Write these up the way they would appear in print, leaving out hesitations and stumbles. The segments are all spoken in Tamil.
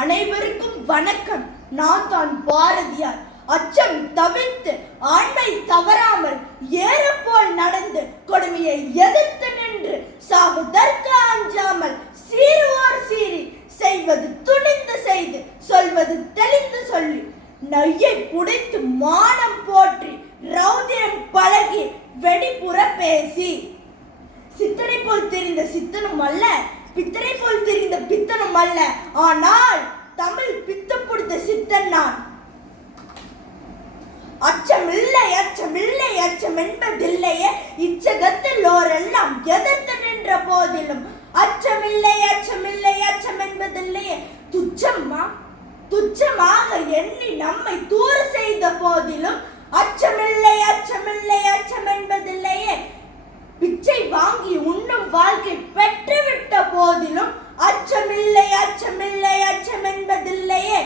அனைவருக்கும் வணக்கம். நான் தான் பாரதியார். அச்சம் தவிர்த்து ஆண்மை தவறாமல் ஏறப்போல் நடந்து கொடுமையை எதிர்த்து நின்று சாவதற்கு அஞ்சாமல் சீருவோர் சீறி செய்வது துணிந்து செய்து சொல்வது தெளிந்து சொல்லி நையை புடைத்து மானம் போற்றி ரௌதிரம் பழகி வெடிப்புற பேசி சித்தனை போல் தெரிந்த சித்தனும் அல்ல, பித்தனை போல் தெரிந்த பித்தனும் அல்ல, ஆனால் தமிழ் பித்தம் பிடித்த சித்தன் நான். அச்சமில்லை அச்சமில்லை அச்சம் என்பதில்லையே இச்சகத்தில் ஓரெல்லாம் எதிர்த்து நின்ற போதிலும் அச்சமில்லை அச்சமில்லை அச்சம் என்பதில்லையே துச்சமாக எண்ணி நம்மை தூறு செய்த போதிலும் அச்சமில்லை அச்சமில்லை அச்சம் என்பதில்லையே பிச்சை வாங்கி உண்ணும் வாழ்க்கை பெற்றுவிட்ட போதிலும் அச்சமில்லை அச்சமில்லை அச்சம் என்பதில்லையே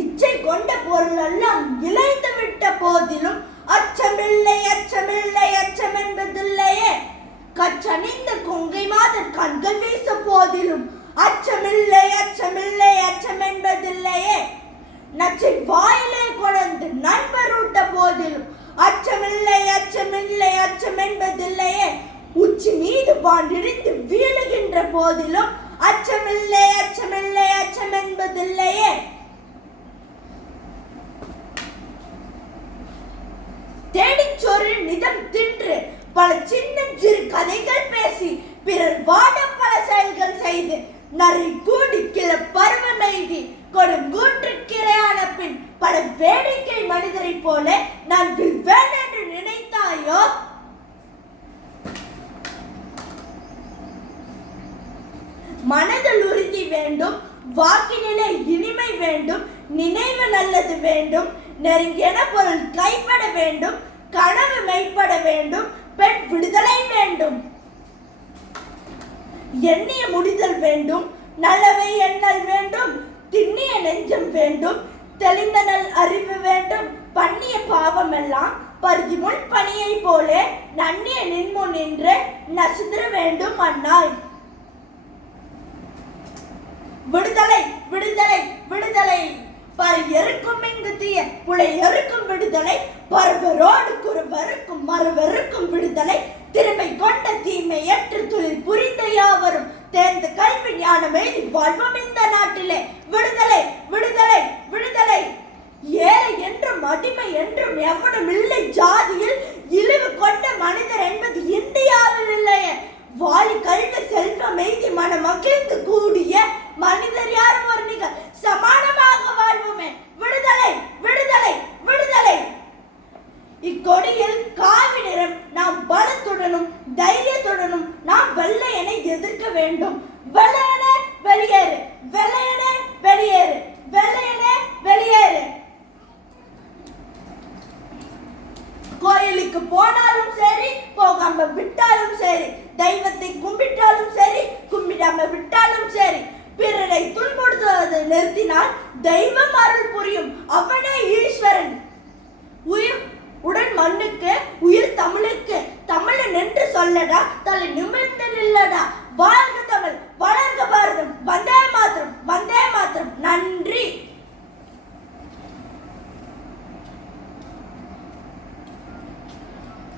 இச்சை கொண்ட பொருள் எல்லாம் இழைந்து விட்ட போதிலும் அச்சமில்லை அச்சமில்லை அச்சம் என்பதில்லையே கச்சணிந்த கொங்கை மாதர் கண்கள் வீச போதிலும் அச்சமில்லை அச்சமில்லை அச்சம் என்பதில்லையே நச்சை வாயிலே கொண்டு நண்பரூட்ட போதிலும் அச்சமில்லை அச்சமில்லை அச்சம் என்பதில்லையே உச்சி மீது வாண்டிடிந்து வீழுகின்ற போதிலும் அச்சமில்லை அச்சமில்லை அச்சம் என்பதில்லையே தேடிச்சோறு நிதம் தின்று பல சின்ன சிறு கதைகள் பேசி பிறர் வாட பல செயல்கள் செய்து நரி கூடி கிள பருவமெய்தி கொடுங்கூற்றுக்கிரையான பின் பல வேடிக்கை மனிதரை போல நான் வில்வேன் என்று நினைத்தாயோ? மனதில் உறுதி வேண்டும், வாக்கினிலே இனிமை வேண்டும், நினைவு நல்லது வேண்டும், நெருங்கின பொருள் கைப்பட வேண்டும், கனவு மெய்ப்பட வேண்டும், பெண் விடுதலை வேண்டும், எண்ணிய முடிதல் வேண்டும், நல்லவை எண்ணல் வேண்டும், திண்ணிய நெஞ்சம் வேண்டும், தெளிந்த நல் அறிவு வேண்டும், பண்ணிய பாவம் எல்லாம் பருதி முன் பணியை போல நன்னிய நின்முன் நின்று நசுந்திர வேண்டும் அண்ணாய். விடுதலை விடுதலை விடுதலை பறை எருக்கும் இங்கு தீய புலை எருக்கும் விடுதலை பருவரோடு குறுவருக்கும் மறுவருக்கும் விடுதலை திறமை கொண்ட தீமை ஏற்று தொழில் புரிந்த யாவரும் தேர்ந்த கல்வி ஞானமே வாழ்வும் இந்த நாட்டிலே விடுதலை விடுதலை விடுதலை ஏழை என்றும் அடிமை என்றும் எவனும் இல்லை ஜாதியில் இழிவு கொண்ட மனிதர் என்பது இந்தியாவில் இல்லையே வாலி கல்வி செல்வம் எய்தி மன மகிழ்ந்து கூடிய மனிதர் யாரும் ஒரு நிகழ் சமானமாக வாழ்வோமே விடுதலை விடுதலை விடுதலை இக்கொடியில் காவி நிறம் நாம் பலத்துடனும் தைரியத்துடனும் நாம் வெள்ளையனை எதிர்க்க வேண்டும். வெள்ளையனே வெளியேறு, வெள்ளையனே வெளியேறு, வெள்ளையனே வெளியேறு. கோயிலுக்கு போனாலும் சரி, போகாம விட்டாலும் சரி, தெய்வத்தை கும்பிட்டாலும் சரி, கும்பிடாம விட்டாலும் சரி, பிறரை துன்புறுத்துவதை நிறுத்தினால் தெய்வம் அருள் புரியும். அவனே ஈஸ்வரன். உடன் மண்ணுக்கு உயிர் தமிழுக்கு தமிழன் என்று சொல்லடா, தலை நிமிர்ந்து நில்லடா. வாழ்க தமிழ், வளர்க பாரதம். வந்தே மாத்திரம், வந்தே மாத்திரம். நன்றி.